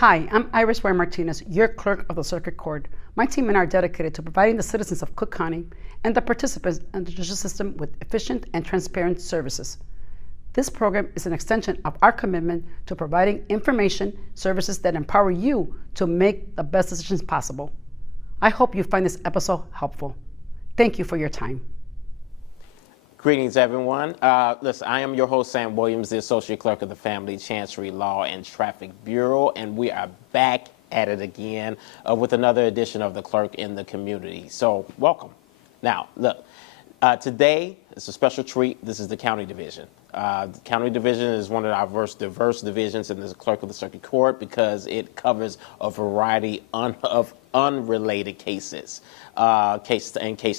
Hi, I'm Iris Ware Martinez, your clerk of the Circuit Court. My team and I are dedicated to providing the citizens of Cook County and the participants in the judicial system with efficient and transparent services. This program is an extension of our commitment to providing information services that empower you to make the best decisions possible. I hope you find this episode helpful. Thank you for your time. Greetings, everyone. Listen, I am your host, Sam Williams, the Associate Clerk of the Family Chancery Law and Traffic Bureau, and we are back at it again with another edition of the Clerk in the Community. So, welcome. Now, look, today is a special treat. This is the County Division. The County Division is one of our diverse divisions in the Clerk of the Circuit Court because it covers a variety of unrelated cases, case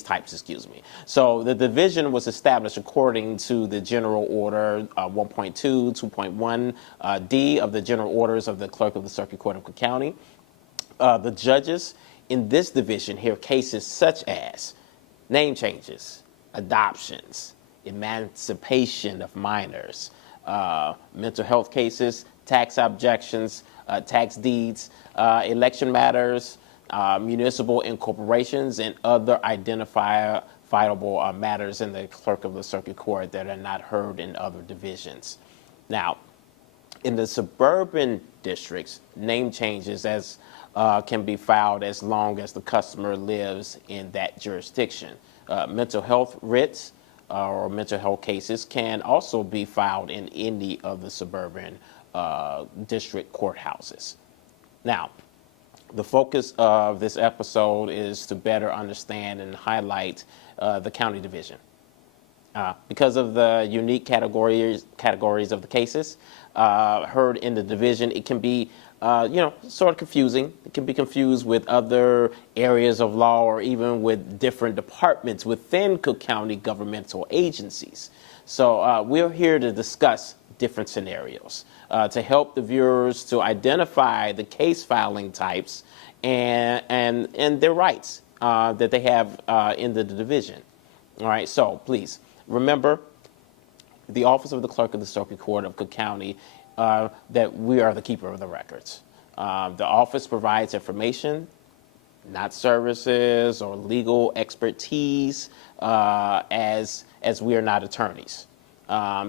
types, excuse me. So the division was established according to the General Order 1.2, 2.1 D of the General Orders of the Clerk of the Circuit Court of Cook County. The judges in this division hear cases such as name changes, adoptions, emancipation of minors, mental health cases, tax objections, tax deeds, election matters, municipal incorporations, and other identifiable matters in the Clerk of the Circuit Court that are not heard in other divisions. Now, in the suburban districts, name changes can be filed as long as the customer lives in that jurisdiction. Mental health writs or mental health cases can also be filed in any of the suburban district courthouses. Now, the focus of this episode is to better understand and highlight the county division. Because of the unique categories of the cases heard in the division, it can be sort of confusing. It can be confused with other areas of law or even with different departments within Cook County governmental agencies. So we're here to discuss different scenarios to help the viewers to identify the case filing types and their rights that they have in the division. All right, so please remember the Office of the Clerk of the Circuit Court of Cook County that we are the keeper of the records. The office provides information, not services or legal expertise, as we are not attorneys.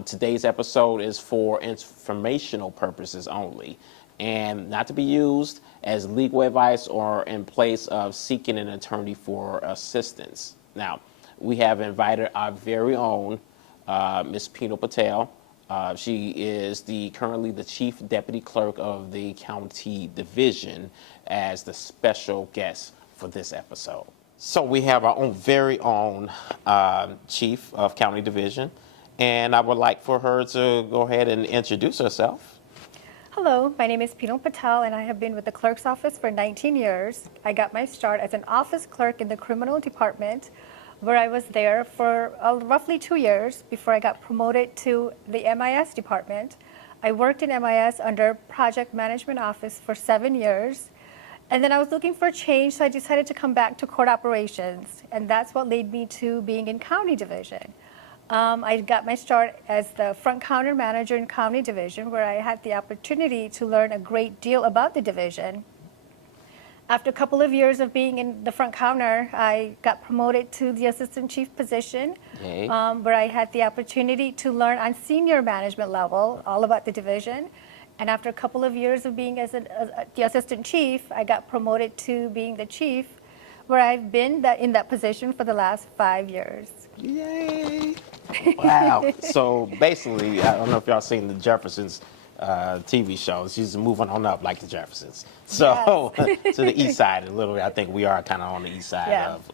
Today's episode is for informational purposes only, and not to be used as legal advice or in place of seeking an attorney for assistance. Now, we have invited our very own Ms. Pinal Patel. She is currently the Chief Deputy Clerk of the County Division as the special guest for this episode. So we have our very own Chief of County Division, and I would like for her to go ahead and introduce herself. Hello, my name is Pinal Patel, and I have been with the clerk's office for 19 years. I got my start as an office clerk in the criminal department, where I was there for roughly 2 years before I got promoted to the MIS department. I worked in MIS under Project Management Office for 7 years. And then I was looking for a change, so I decided to come back to court operations. And that's what led me to being in County Division. I got my start as the front counter manager in County Division, where I had the opportunity to learn a great deal about the division. After a couple of years of being in the front counter, I got promoted to the assistant chief position, where I had the opportunity to learn on senior management level all about the division. And after a couple of years of being as the assistant chief, I got promoted to being the chief, where I've been in that position for the last 5 years. Yay! Wow. So basically, I don't know if y'all seen the Jeffersons TV show. She's moving on up like the Jeffersons. So yes. To the east side a little bit. I think we are kind of on the east side of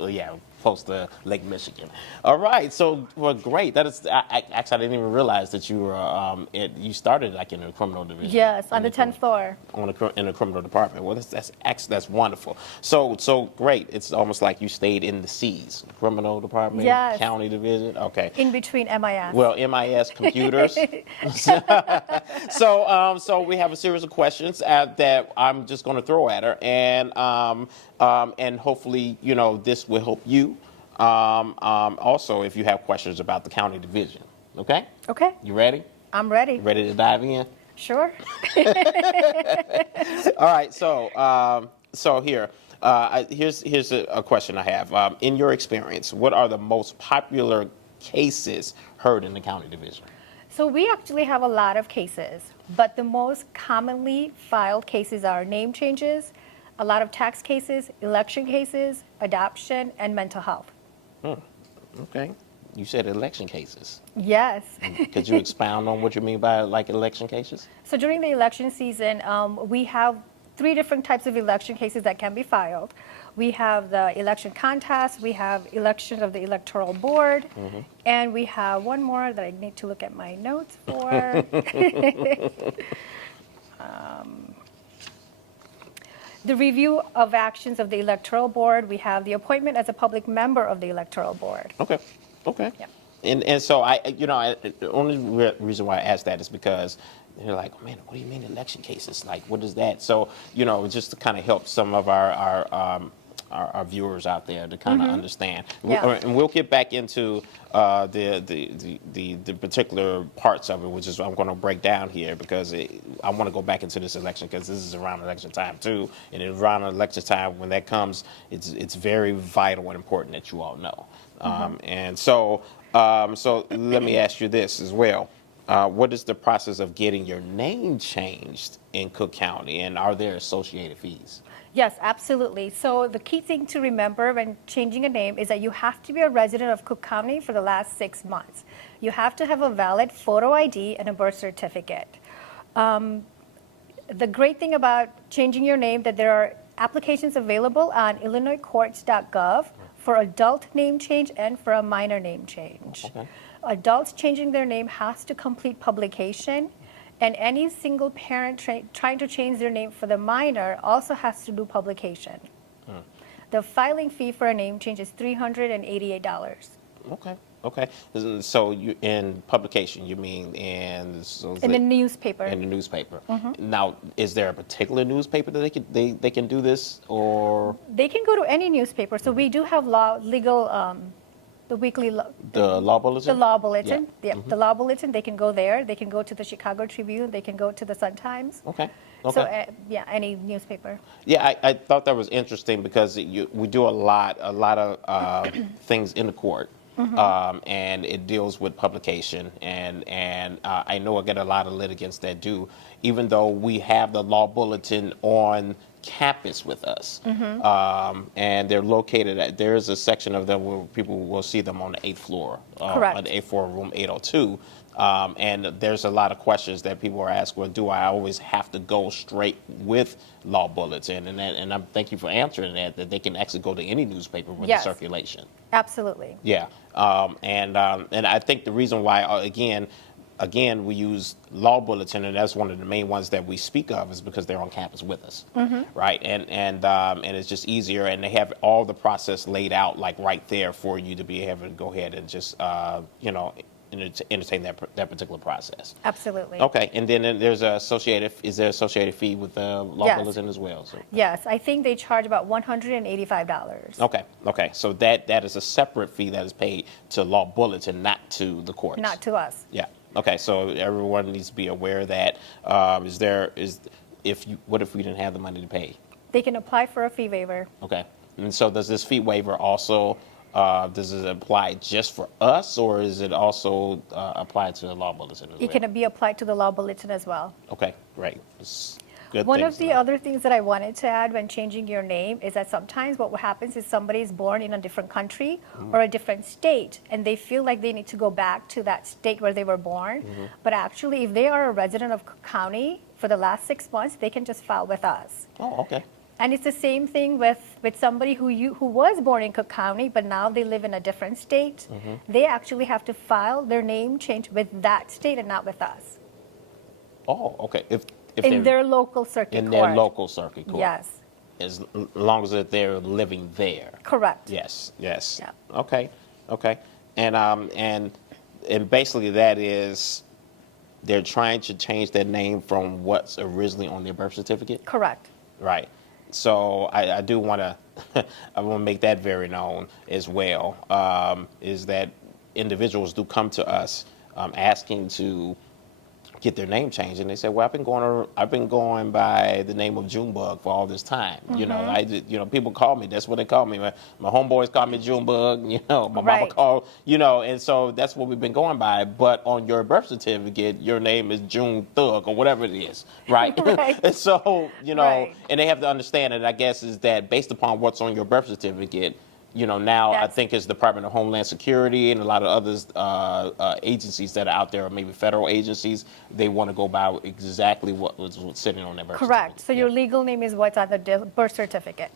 close to Lake Michigan. All right. So well, great. That is. Actually, I didn't even realize that you were. You started like in the criminal division. Yes, on the 10th floor. In the criminal department. Well, that's wonderful. So great. It's almost like you stayed in the C's. Criminal department. Yes. County division. Okay. In between MIS. Well, MIS computers. So we have a series of questions that I'm just going to throw at her, and hopefully, this will help you. Also, if you have questions about the county division, okay? Okay. You ready? I'm ready. Ready to dive in? Sure. All right, so here, here's a question I have. In your experience, what are the most popular cases heard in the county division? So we actually have a lot of cases, but the most commonly filed cases are name changes, a lot of tax cases, election cases, adoption, and mental health. Okay, you said election cases. Yes. Could you expound on what you mean by like election cases? So during the election season, we have three different types of election cases that can be filed. We have the election contest, we have elections of the electoral board, and we have one more that I need to look at my notes for. The review of actions of the electoral board. We have the appointment as a public member of the electoral board. Okay, okay. Yeah. And so the only reason why I asked that is because they're like, oh, man, what do you mean election cases? Like, what is that? So, just to kind of help some of our viewers out there to kind of understand. Yeah. And we'll get back into the particular parts of it, which is I'm going to break down here because I want to go back into this election because this is around election time too. And around election time, when that comes, it's very vital and important that you all know. And so let me ask you this as well. What is the process of getting your name changed in Cook County, and are there associated fees? Yes, absolutely. So the key thing to remember when changing a name is that you have to be a resident of Cook County for the last 6 months. You have to have a valid photo ID and a birth certificate. The great thing about changing your name that there are applications available on illinoiscourts.gov for adult name change and for a minor name change. Okay. Adults changing their name has to complete publication, and any single parent trying to change their name for the minor also has to do publication. The filing fee for a name change is $388. Okay. Okay. So you in publication, you mean In the newspaper. in the newspaper. Now, is there a particular newspaper that they can do this, or They can go to any newspaper. So we do have the weekly, the law bulletin? the law bulletin. Yeah. Yeah, the law bulletin. They can go there. They can go to the Chicago Tribune. They can go to the Sun Times. Okay. So Okay. yeah, any newspaper. Yeah, I thought that was interesting because we do a lot of things in the court, and it deals with publication, and I know I get a lot of litigants that do, even though we have the law bulletin on campus with us, and they're located at. There is a section of them where people will see them on the 8th floor, Correct. on the 8th floor, room 802. And there's a lot of questions that people are asking. Well, do I always have to go straight with law bulletin? And I'm thank you for answering that they can actually go to any newspaper with Yes. the circulation. Absolutely. Yeah. And I think the reason why again we use law bulletin, and that's one of the main ones that we speak of, is because they're on campus with us, right? And it's just easier, and they have all the process laid out like right there for you to be able to go ahead and just entertain that particular process. Absolutely. Okay, and then there's is there associated fee with the law Yes. bulletin as well? So. Yes, I think they charge about $185. Okay, so that is a separate fee that is paid to law bulletin, not to the courts. Not to us. Yeah. Okay, so everyone needs to be aware of that. What if we didn't have the money to pay? They can apply for a fee waiver. Okay, and so does this fee waiver also? Does it apply just for us, or is it also applied to the law bulletin as well? It can be applied to the law bulletin as well. Okay, great. It's good One things of to the know. other things that I wanted to add when changing your name is that sometimes what happens is somebody is born in a different country or a different state, and they feel like they need to go back to that state where they were born. But actually, if they are a resident of Cook County for the last 6 months, they can just file with us. Oh, okay. And it's the same thing with somebody who was born in Cook County, but now they live in a different state. They actually have to file their name change with that state and not with us. Oh, okay. If In they're their local circuit in court. their local circuit court. Yes, As long as they're living there. correct. Yes. Yeah. Okay. And basically that is they're trying to change their name from what's originally on their birth certificate. Correct. Right. So I do want to I want to make that very known as well. Is that individuals do come to us asking to get their name changed, and they say, "Well, I've been going by the name of Junebug for all this time." People call me. That's what they call me. My homeboys call me Junebug. My mama Right. called. And so that's what we've been going by. But on your birth certificate, your name is June Thug or whatever it is, right? Right. And so Right. and they have to understand it. I guess is that based upon what's on your birth certificate. Now I That's- think it's Department of Homeland Security and a lot of others agencies that are out there, or maybe federal agencies. They want to go by exactly what was sitting on their birth Correct. So certificate. your legal name is what's on the birth certificate.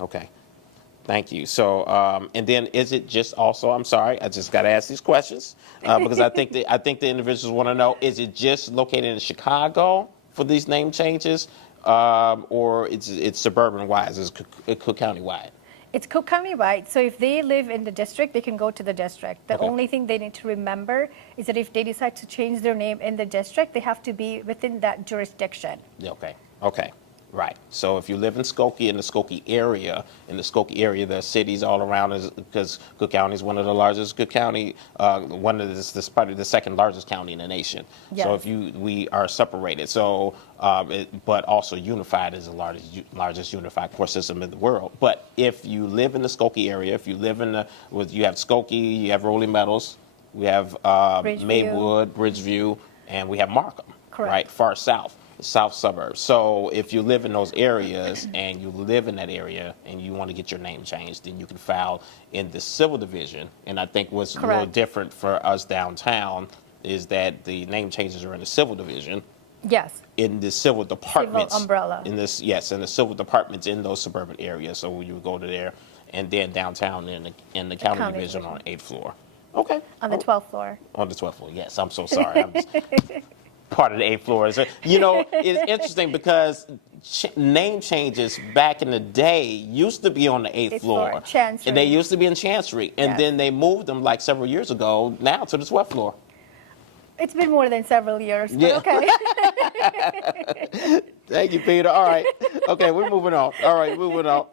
Okay. Thank you. So, and then is it just also? I'm sorry, I just got to ask these questions because I think the individuals want to know: is it just located in Chicago for these name changes, or it's suburban wise? Is it Cook County wide? It's Cook County wide, so if they live in the district, they can go to the district. The Okay. only thing they need to remember is that if they decide to change their name in the district, they have to be within that jurisdiction. Yeah, okay, right. So if you live in Skokie, in the Skokie area, there are cities all around us because Cook County is one of the largest. Cook County, this probably the second largest county in the nation. So Yes. we are separated. So, but also unified is the largest unified court system in the world. But if you live in the Skokie area, if you live you have Skokie, you have Rolling Meadows, we have Bridgeview. Maywood, Bridgeview, and we have Markham. Correct. Right, far south suburbs. So if you live in those areas and you live in that area and you want to get your name changed, then you can file in the civil division. And I think what's a little Correct. different for us downtown is that the name changes are in the civil division, Yes. in the civil departments. umbrella. In the civil departments in those suburban areas. So you would go to there, and then downtown in the county county division division. on the 8th floor. Okay. On the 12th floor. On the 12th floor, yes. I'm so sorry. Part of the 8th floor. So, it's interesting because name changes back in the day used to be on the 8th Eighth floor. floor, Chancery. And they used to be in Chancery. And Yes. then they moved them like several years ago now to the 12th floor. It's been more than several years, but Yeah. okay. Thank you, Peter. All right. Okay, we're moving on. All right, moving on.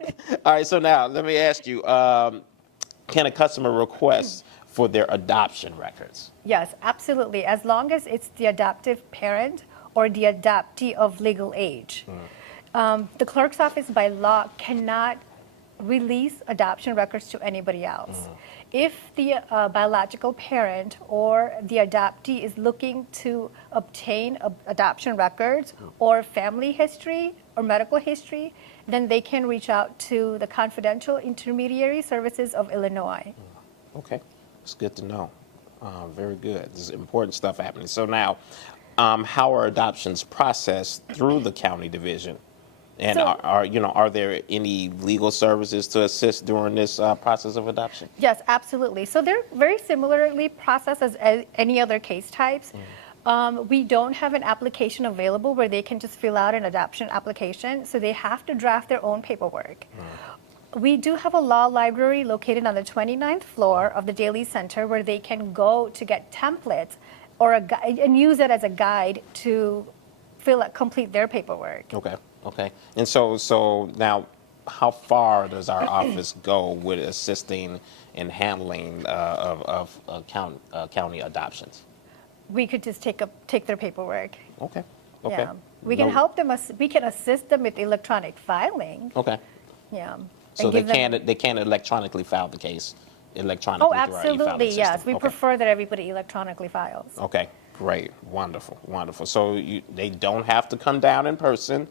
All right, so now let me ask you, can a customer request for their adoption records? Yes, absolutely. As long as it's the adoptive parent or the adoptee of legal age. The clerk's office by law cannot release adoption records to anybody else. If the biological parent or the adoptee is looking to obtain adoption records or family history or medical history, then they can reach out to the Confidential Intermediary Services of Illinois. Okay, it's good to know. Very good. This is important stuff happening. So now, how are adoptions processed through the county division? And So- are there any legal services to assist during this process of adoption? Yes, absolutely. So they're very similarly processed as any other case types. We don't have an application available where they can just fill out an adoption application, so they have to draft their own paperwork. We do have a law library located on the 29th floor of the Daly Center where they can go to get templates or and use it as a guide to complete their paperwork. Okay. And so now, how far does our office go with assisting in handling of county adoptions? We could just take their paperwork. Okay. Yeah. We can help them. We can assist them with electronic filing. Okay. Yeah. So And give they can't electronically file the case electronically. Oh, through our e-filing absolutely, yes. system. We Okay. prefer that everybody electronically files. Okay, great, wonderful. So they don't have to come down in person.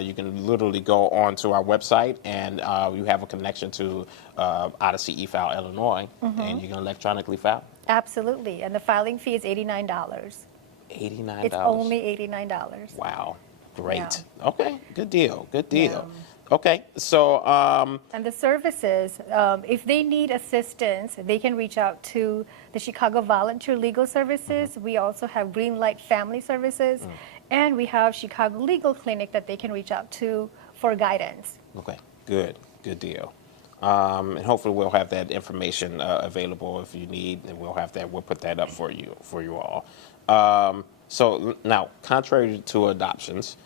You can literally go onto our website, and you have a connection to Odyssey eFile Illinois, and you can electronically file. Absolutely. And the filing fee is $89. $89. It's only $89. Wow, great. Yeah. Okay, good deal. Yeah. Okay, so And the services, if they need assistance, they can reach out to the Chicago Volunteer Legal Services. We also have Green Light Family Services, and we have Chicago Legal Clinic that they can reach out to for guidance. okay, good deal. And hopefully we'll have that information available if you need, and we'll put that up for you all. So now, contrary to adoptions,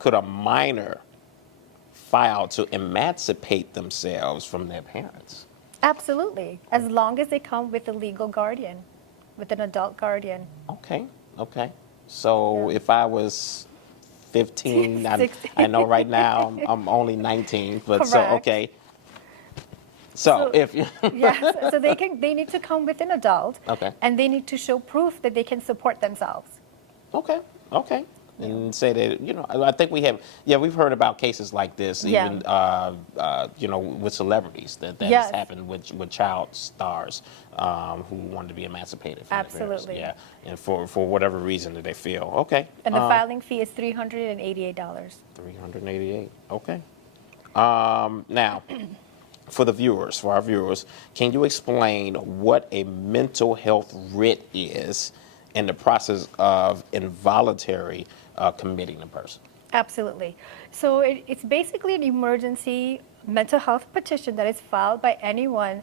could a minor file to emancipate themselves from their parents? Absolutely, as long as they come with a legal guardian, with an adult guardian. Okay. Okay. So Yeah. if I was 15, I 16. know right now I'm only 19, but so, Correct. okay. So So if you, yes, so they need to come with an adult, okay. and they need to show proof that they can support themselves. Okay, okay. Yeah. And say that, I think we have, yeah, we've heard about cases like this, Yeah. even, with celebrities, that has Yes. happened with child stars who wanted to be emancipated from their parents. Absolutely. Yeah, and for whatever reason that they feel. Okay. And the filing fee is $388. 388. Okay. Now, for our viewers, can you explain what a mental health writ is and the process of involuntary committing a person? Absolutely. So it's basically an emergency mental health petition that is filed by anyone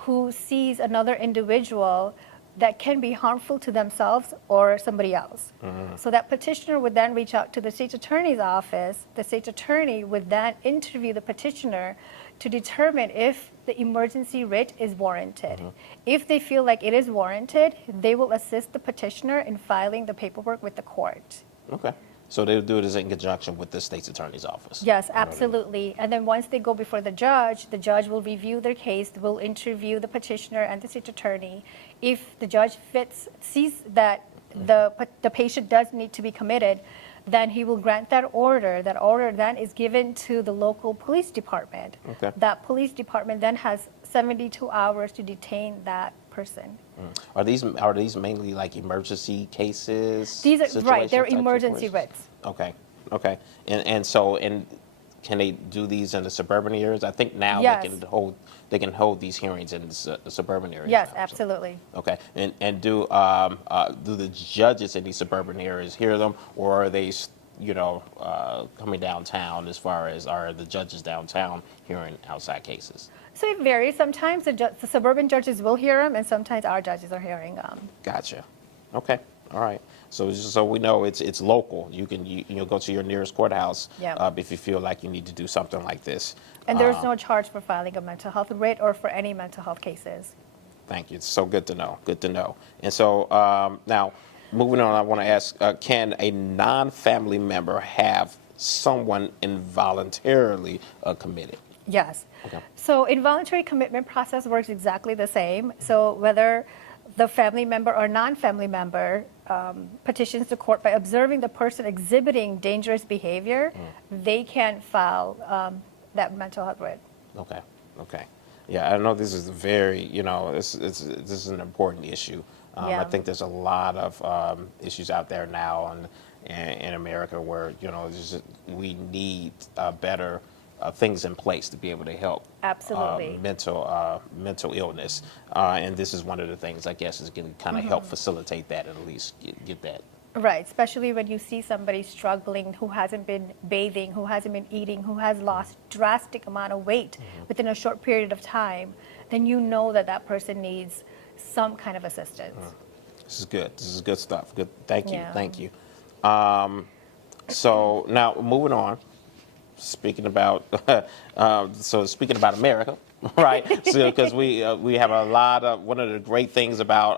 who sees another individual that can be harmful to themselves or somebody else. So that petitioner would then reach out to the state attorney's office. The state attorney would then interview the petitioner to determine if the emergency writ is warranted. If they feel like it is warranted, they will assist the petitioner in filing the paperwork with the court. Okay. So they'll do this in conjunction with the state's attorney's office. Yes, absolutely. And then once they go before the judge will review their case, will interview the petitioner and the state attorney. If the judge sees that the patient does need to be committed, then he will grant that order. That order then is given to the local police department. Okay. That police department then has 72 hours to detain that person. Are these mainly like emergency cases? These are right, situation they're type emergency situations? writs. Okay. Okay. And can they do these in the suburban areas? I think now Yes. they can hold these hearings in the suburban areas. Yes, now, so- absolutely. Okay. And do the judges in these suburban areas hear them, or are they coming downtown? As far as, are the judges downtown hearing outside cases? So it varies. Sometimes the suburban judges will hear them, and sometimes our judges are hearing them. Gotcha. Okay. All right. So we know it's local. You can go to your nearest courthouse Yeah. if you feel like you need to do something like this. And there's no charge for filing a mental health writ or for any mental health cases. Thank you. It's so good to know. Good to know. And so now, moving on, I want to ask: can a non-family member have someone involuntarily committed? Yes. Okay. So involuntary commitment process works exactly the same. So whether the family member or non-family member petitions the court by observing the person exhibiting dangerous behavior, they can file that mental health writ. Okay. Okay. Yeah, I know this is very, this is an important issue. Yeah. I think there's a lot of issues out there now in America where, we need better things in place to be able to help Absolutely. mental illness. And this is one of the things, I guess, is can kind of help facilitate that and at least get that. Right, especially when you see somebody struggling who hasn't been bathing, who hasn't been eating, who has lost drastic amount of weight within a short period of time, then you know that person needs some kind of assistance. This is good. This is good stuff. Good. Thank you. Yeah. Thank you. So now moving on. Speaking about speaking about America, right? So because we have a lot of, one of the great things about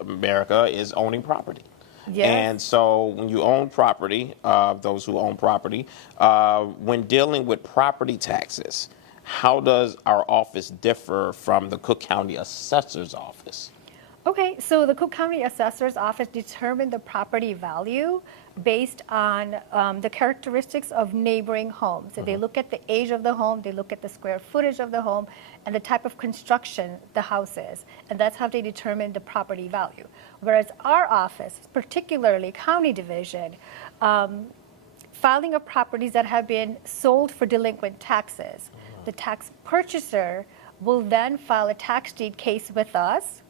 America is owning property. Yes. And so when you own property, those who own property, when dealing with property taxes, how does our office differ from the Cook County Assessor's Office? Okay, so the Cook County Assessor's Office determined the property value based on the characteristics of neighboring homes. So they look at the age of the home, they look at the square footage of the home, and the type of construction the house is. And that's how they determine the property value. Whereas our office, particularly County Division, filing of properties that have been sold for delinquent taxes, the tax purchaser will then file a tax deed case with us,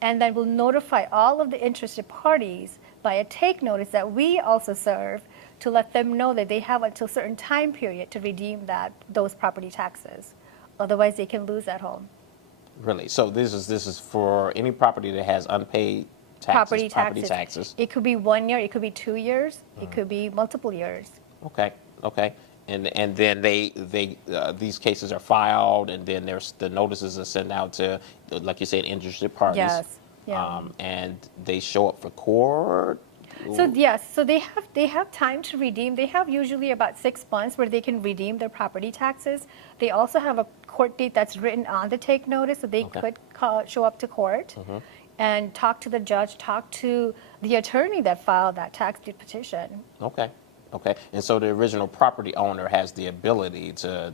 and then we'll notify all of the interested parties by a take notice that we also serve to let them know that they have until a certain time period to redeem those property taxes. Otherwise, they can lose that home. Really? So this is for any property that has unpaid taxes. Property taxes. It could be 1 year, it could be 2 years, it could be multiple years. Okay. Okay. And then these cases are filed, and then the notices are sent out to, like you said, interested parties. Yes. Yeah. and they show up for court. So yes, so they have time to redeem. They have usually about 6 months where they can redeem their property taxes. They also have a court date that's written on the take notice, so they Okay. could show up to court and talk to the judge, talk to the attorney that filed that tax deed petition. Okay. Okay. And so the original property owner has the ability to,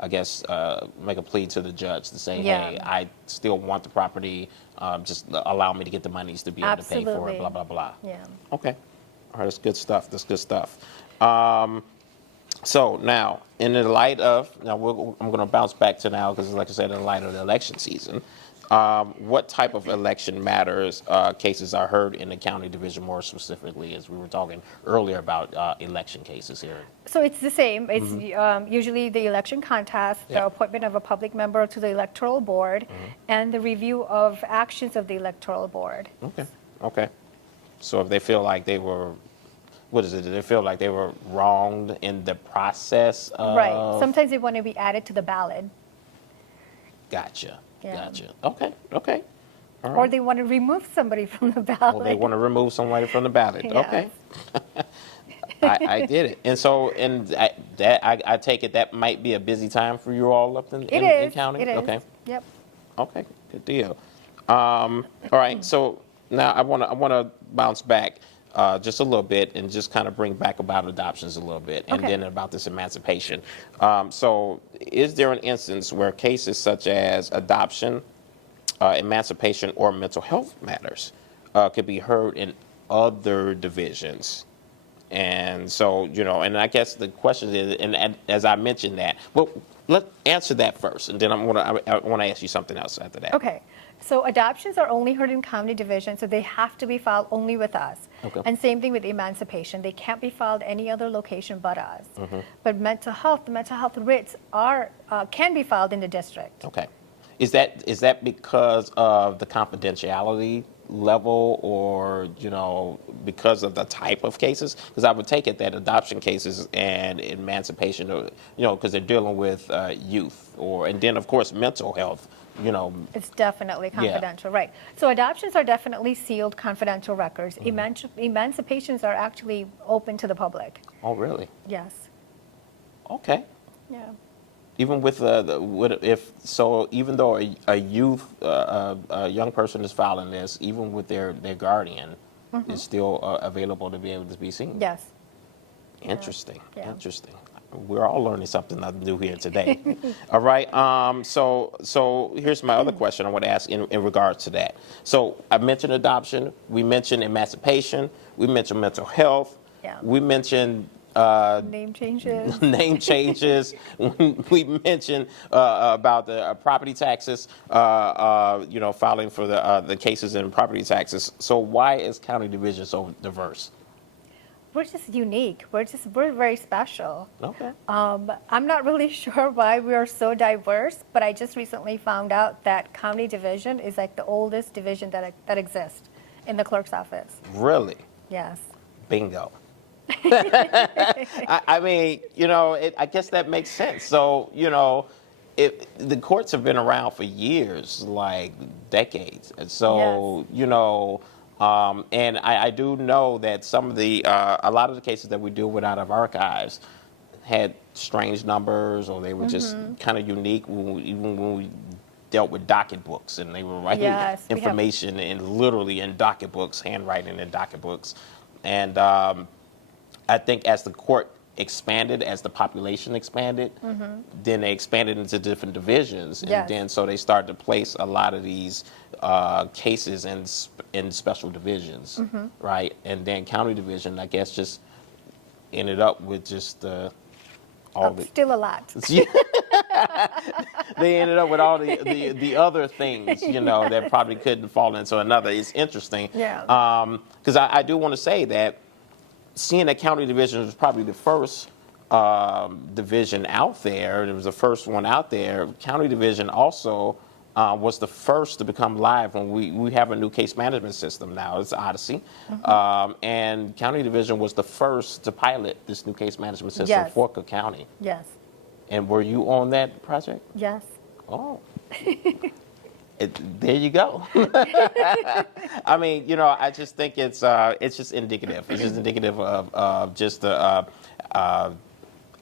I guess, make a plea to the judge to say, Yeah. hey, I still want the property. Just allow me to get the monies to be able to pay for it, Absolutely. blah, blah, blah. Yeah. Okay. All right. That's good stuff. That's good stuff. So now, in the light of, I'm going to bounce back to now because, like I said, in the light of the election season, what type of election matters cases are heard in the county division more specifically, as we were talking earlier about election cases here? So it's the same. It's usually the election contest, Yeah. the appointment of a public member to the electoral board, and the review of actions of the electoral board. Okay. Okay. So if they feel like they were, what is it? Do they feel like they were wronged in the process of? Right. Sometimes they want to be added to the ballot, Gotcha. Yeah. Gotcha. Okay. Okay. All or right. they want to remove somebody from the ballot. Well, they want to remove somebody from the ballot. Yes. Okay. I did it. And so, I take it that might be a busy time for you all up in county? It is. Okay. Yep. Okay. Good deal. All right. So now I want to bounce back just a little bit and just kind of bring back about adoptions a little bit, and Okay. then about this emancipation. So is there an instance where cases such as adoption, emancipation, or mental health matters could be heard in other divisions? And so, and I guess the question is, and as I mentioned that, well, let's answer that first, and then I want to ask you something else after that. Okay. So adoptions are only heard in county division, so they have to be filed only with us. Okay. And same thing with emancipation. They can't be filed any other location but us. But the mental health writs can be filed in the district. Okay. Is that because of the confidentiality level, or because of the type of cases? Because I would take it that adoption cases and emancipation, because they're dealing with youth, and then of course mental health. It's definitely confidential, right? So adoptions are definitely sealed confidential records. Emancipations are actually open to the public. Oh, really? Yes. Okay. Yeah. Even with even though a youth, a young person is filing this, even with their guardian, is still available to be able to be seen. Yes. Interesting. Yeah. Interesting. We're all learning something new here today. All right. So here's my other question I want to ask in regards to that. So I mentioned adoption. We mentioned emancipation. We mentioned mental health. Yeah. We mentioned Name changes. name changes. We mentioned about the property taxes, filing for the cases in property taxes. So why is county division so diverse? We're just unique. We're very special. Okay. I'm not really sure why we are so diverse, but I just recently found out that county division is like the oldest division that exists in the clerk's office. Really? Yes. Bingo. I mean, I guess that makes sense. So, the courts have been around for years, like decades. And so, and I do know that some of a lot of the cases that we deal with out of archives had strange numbers, or they were just kind of unique, even when we dealt with docket books, and they were writing Yes, information literally in docket books, handwriting in docket books. And I think as the court expanded, as the population expanded, then they expanded into different divisions, and Yes. then so they started to place a lot of these cases in special divisions, right? And then county division, I guess, just ended up with just all the. Still a lot. They ended up with all the other things, that probably couldn't fall into another. It's interesting. Yeah. Because I do want to say that seeing that county division was probably the first division out there. It was the first one out there. County division also was the first to become live when we have a new case management system now. It's Odyssey. And county division was the first to pilot this new case management system Yes. for Cook County. Yes. And were you on that project? Yes. Oh. There you go. I mean, I just think it's just indicative. It's just indicative of just the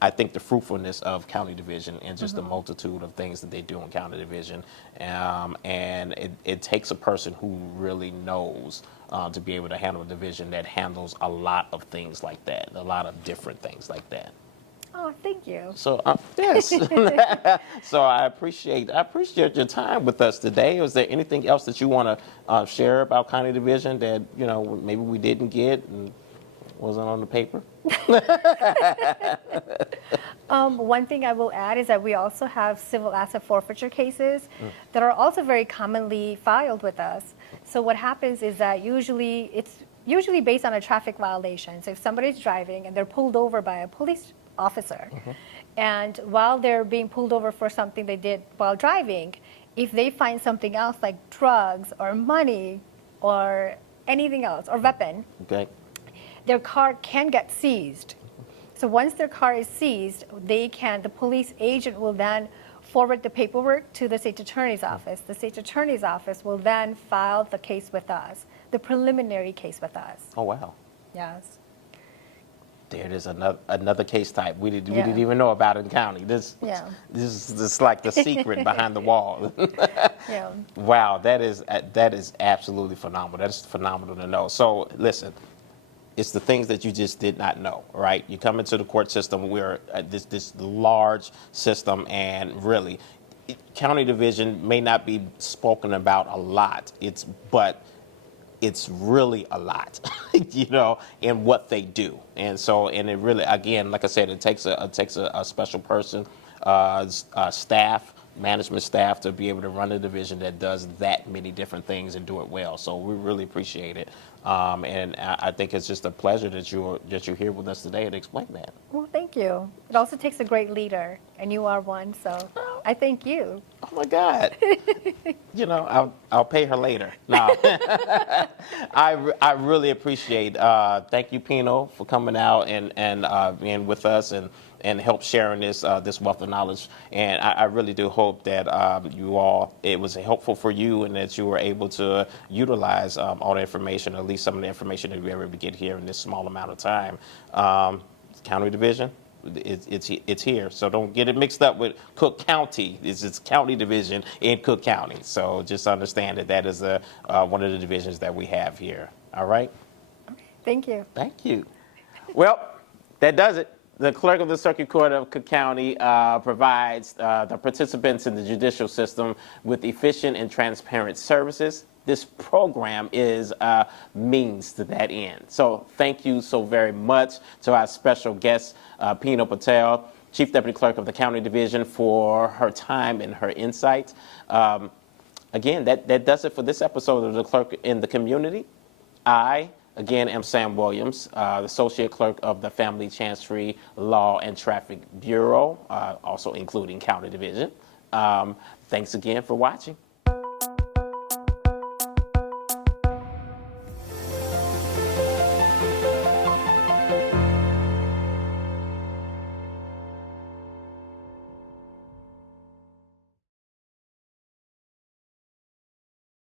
I think the fruitfulness of county division and just the multitude of things that they do in county division, and it takes a person who really knows to be able to handle a division that handles a lot of things like that, a lot of different things like that. Oh, thank you. So yes, so I appreciate your time with us today. Was there anything else that you want to share about county division that maybe we didn't get and wasn't on the paper? One thing I will add is that we also have civil asset forfeiture cases that are also very commonly filed with us. So what happens is that it's usually based on a traffic violation. So if somebody's driving and they're pulled over by a police officer, and while they're being pulled over for something they did while driving, if they find something else like drugs or money or anything else or weapon, Okay. their car can get seized. So once their car is seized, the police agent will then forward the paperwork to the state attorney's office. The state attorney's office will then file the case with us, the preliminary case with us. Oh wow. Yes. There it is, another case type we Yeah. didn't even know about in county. This is like the secret behind the wall. Yeah. Wow, that is absolutely phenomenal. That's phenomenal to know. So listen, it's the things that you just did not know, right? You come into the court system, we're this large system, and really, county division may not be spoken about a lot. But it's really a lot, in what they do. And so, and it really, again, like I said, it takes a special person, staff, management staff, to be able to run a division that does that many different things and do it well. So we really appreciate it. And I think it's just a pleasure that you're here with us today to explain that. Well, thank you. It also takes a great leader, and you are one, so I thank you. Oh my God. I'll pay her later. No. I really appreciate. Thank you, Pinal, for coming out and being with us and help sharing this wealth of knowledge. And I really do hope that it was helpful for you, and that you were able to utilize all the information, at least some of the information that we were able to get here in this small amount of time. County division, it's here. So don't get it mixed up with Cook County. It's county division in Cook County. So just understand that is one of the divisions that we have here. All right? Thank you. Thank you. Well, that does it. The Clerk of the Circuit Court of Cook County provides the participants in the judicial system with efficient and transparent services. This program is a means to that end. So thank you so very much to our special guest, Pinal Patel, Chief Deputy Clerk of the County Division, for her time and her insights. Again, that does it for this episode of the Clerk in the Community. I, again, am Sam Williams, the Associate Clerk of the Family Chancery Law and Traffic Bureau, also including County Division. Thanks again for watching.